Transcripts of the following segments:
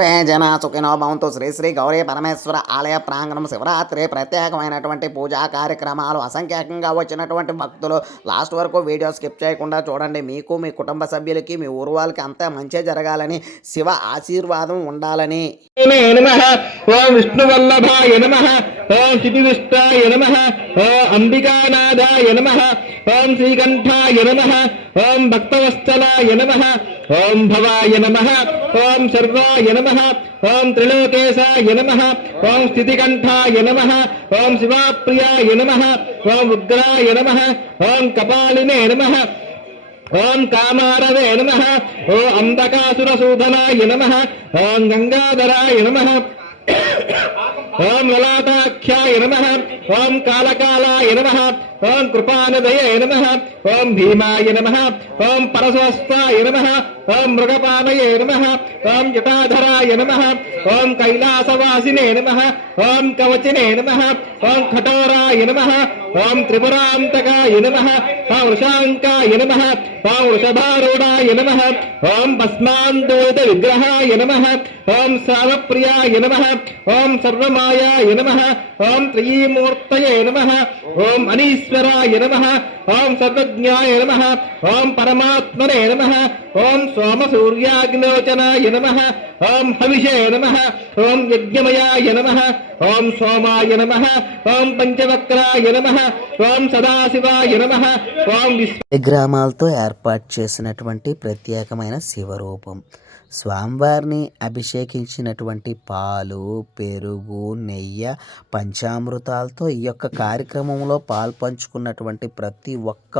వే జన సుఖినో భవంతు. శ్రీ శ్రీ గౌరీ పరమేశ్వర ఆలయ ప్రాంగణం శివరాత్రి ప్రత్యేకమైనటువంటి పూజా కార్యక్రమాలు అసంఖ్యాకంగా వచ్చినటువంటి భక్తులు. లాస్ట్ వరకు వీడియో స్కిప్ చేయకుండా చూడండి. మీకు మీ కుటుంబ సభ్యులకి మీ ఊరు వాళ్ళకి అంతా మంచి జరగాలని శివ ఆశీర్వాదం ఉండాలని. నమ ఓం విష్ణువల్లభాయ నమ. ఓం శితివిష్టాయ నమ. ఓం అంబికానాథాయ నమ. ఓం శ్రీకంఠాయ నమ. ఓం భక్తవత్సలాయ నమ. ఓం భవాయ నమ ఓం సర్వాయ నమ ఓం త్రిలోకేశాయ నమ ఓం స్థితికంఠాయ నమ ఓం శివాప్రియాయ నమ ఓం రుద్రాయ నమ ఓం కపాలినే నమ ఓం కామారవే నమ ఓ అంధకాసురసూదనాయ నమ ఓం గంగాధరాయ నమ ఓం లలాటాఖ్యాయ నమ ఓం కాళకాలాయ నమ ఓం కృపానదయ నమ ఓం భీమాయ నమ ఓం పరస్వస్థాయ నమ ఓం మృగపానయ నమ ఓం జటాధరాయ నమ ఓం కైలాసవాసినే నమ ఓం కవచినే నమ ఓం కఠోరాయ నమ ఓం త్రిపురాంతకాయ నమ ఓం వృషాంకాయ నమ ఓం వృషభారూఢాయ నమ ఓం భస్మాందోద విగ్రహాయ నమ ఓం సామప్రియాయ నమ ఓం సర్వమాయాయ నమ ఓం త్రయీమూర్తయే నమ ఓం అనీశ్వరాయ నమ ఓం సర్వజ్ఞాయ నమ. ఓం పరమాత్మనే నమ. ఓం సోమసూర్యాగ్నోచనాయ నమ. ఓం హవిషే నమ. ఓం యజ్ఞమయాయ నమ. ఓం సోమాయ నమ. ఓం పంచవక్రాయ నమ. ఓం సదాశివాయ నమ. ఓం విశ్వ గ్రామాలతో ఏర్పాటు చేసినటువంటి ప్రత్యేకమైన శివరూపం. స్వామివారిని అభిషేకించినటువంటి పాలు పెరుగు నెయ్యి పంచామృతాలతో ఈ యొక్క కార్యక్రమంలో పాల్పంచుకున్నటువంటి ప్రతి ఒక్క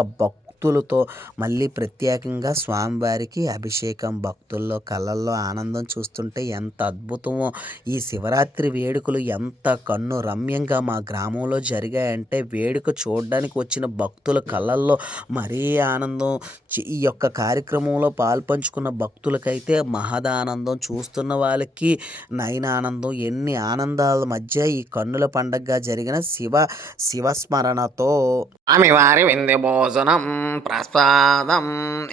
భక్తులతో మళ్ళీ ప్రత్యేకంగా స్వామివారికి అభిషేకం భక్తుల్లో కళ్ళల్లో ఆనందం చూస్తుంటే ఎంత అద్భుతమో. ఈ శివరాత్రి వేడుకలు ఎంత కన్ను రమ్యంగా మా గ్రామంలో జరిగాయంటే వేడుక చూడడానికి వచ్చిన భక్తుల కళ్ళల్లో మరీ ఆనందం. చి- ఈ యొక్క కార్యక్రమంలో పాల్పంచుకున్న భక్తులకైతే మహదానందం. చూస్తున్న వాళ్ళకి నయన ఆనందం ఎన్ని ఆనందాల మధ్య ఈ కన్నుల పండగగా జరిగిన శివ శివస్మరణతో. స్వామివారి విందు భోజనం. ప్రసాదం.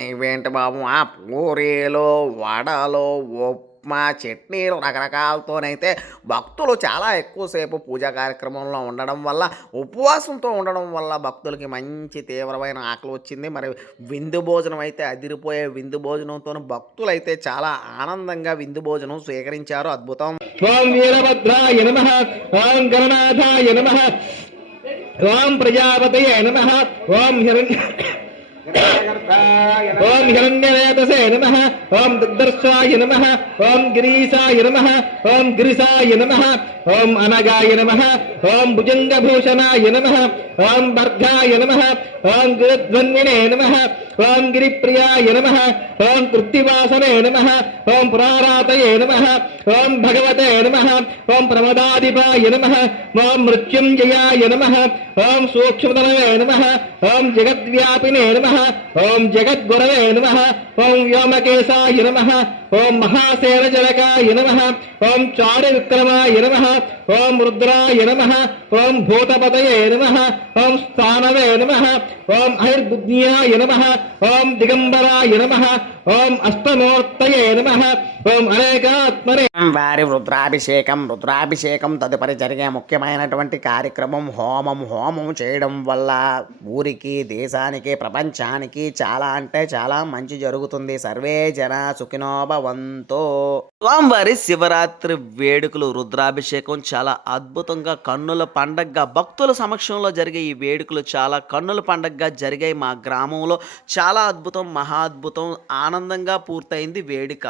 ఇవేంటి బాబు? ఆ పూరీలు వడలు ఉప్మా చట్నీలు రకరకాలతోనైతే భక్తులు చాలా ఎక్కువసేపు పూజా కార్యక్రమంలో ఉండడం వల్ల ఉపవాసంతో ఉండడం వల్ల భక్తులకి మంచి తీవ్రమైన ఆకలి వచ్చింది. మరి విందు భోజనం అయితే అదిరిపోయే విందు భోజనంతో భక్తులు అయితే చాలా ఆనందంగా విందు భోజనం స్వీకరించారు. అద్భుతం. ఓం ఓం ఓం ప్రజాపతయ నమ. ఓం హిరణ్య ఓం హిరణ్యవేదసే నమ. ఓం దుర్దర్శాయ నమ. ఓం గిరీశాయ నమ ఓం గిరిశాయ నమ ఓం అనగాయ నమ ఓం భుజంగభూషణాయ నమ ఓం భర్గాయ నమ ఓం గిరిధ్వన్వినే నమ ఓం గిరిప్రియాయ నమ ఓం కృత్తివాసనే నమ ఓం పురారాతయే నమ ఓం భగవతే నమ ఓం ప్రమదాధిపాయ నమ ఓం మృత్యుంజయాయ నమ ఓం సూక్ష్మతనవే నమ ఓం జగద్వ్యాపినే నమ ఓం జగద్గురవే నమ ఓం వ్యోమకేశాయ నమ ఓం మహాసేనజనకాయ నమ. ఓం చారు విక్రమాయ నమ. ఓం రుద్రాయ నమ. ఓం భూతపతయ నమ. ఓం స్థానవే నమ. ఓం ఐర్బుద్ధ్యాయ నమ. ఓం దిగంబరాయ నమ. ఓం అష్టమూర్తయ నమ. ఓం వారి రుద్రాభిషేకం రుద్రాభిషేకం తదుపరి జరిగే ముఖ్యమైనటువంటి కార్యక్రమం హోమం. హోమం చేయడం వల్ల ఊరికి దేశానికి ప్రపంచానికి చాలా అంటే చాలా మంచి జరుగుతుంది. సర్వే జన సుఖినోభవంతో స్వామివారి శివరాత్రి వేడుకలు రుద్రాభిషేకం చాలా అద్భుతంగా కన్నుల పండగగా భక్తుల సమక్షంలో జరిగే ఈ వేడుకలు చాలా కన్నుల పండగగా జరిగాయి మా గ్రామంలో. చాలా అద్భుతం మహా అద్భుతం ఆనందంగా పూర్తయింది వేడుక.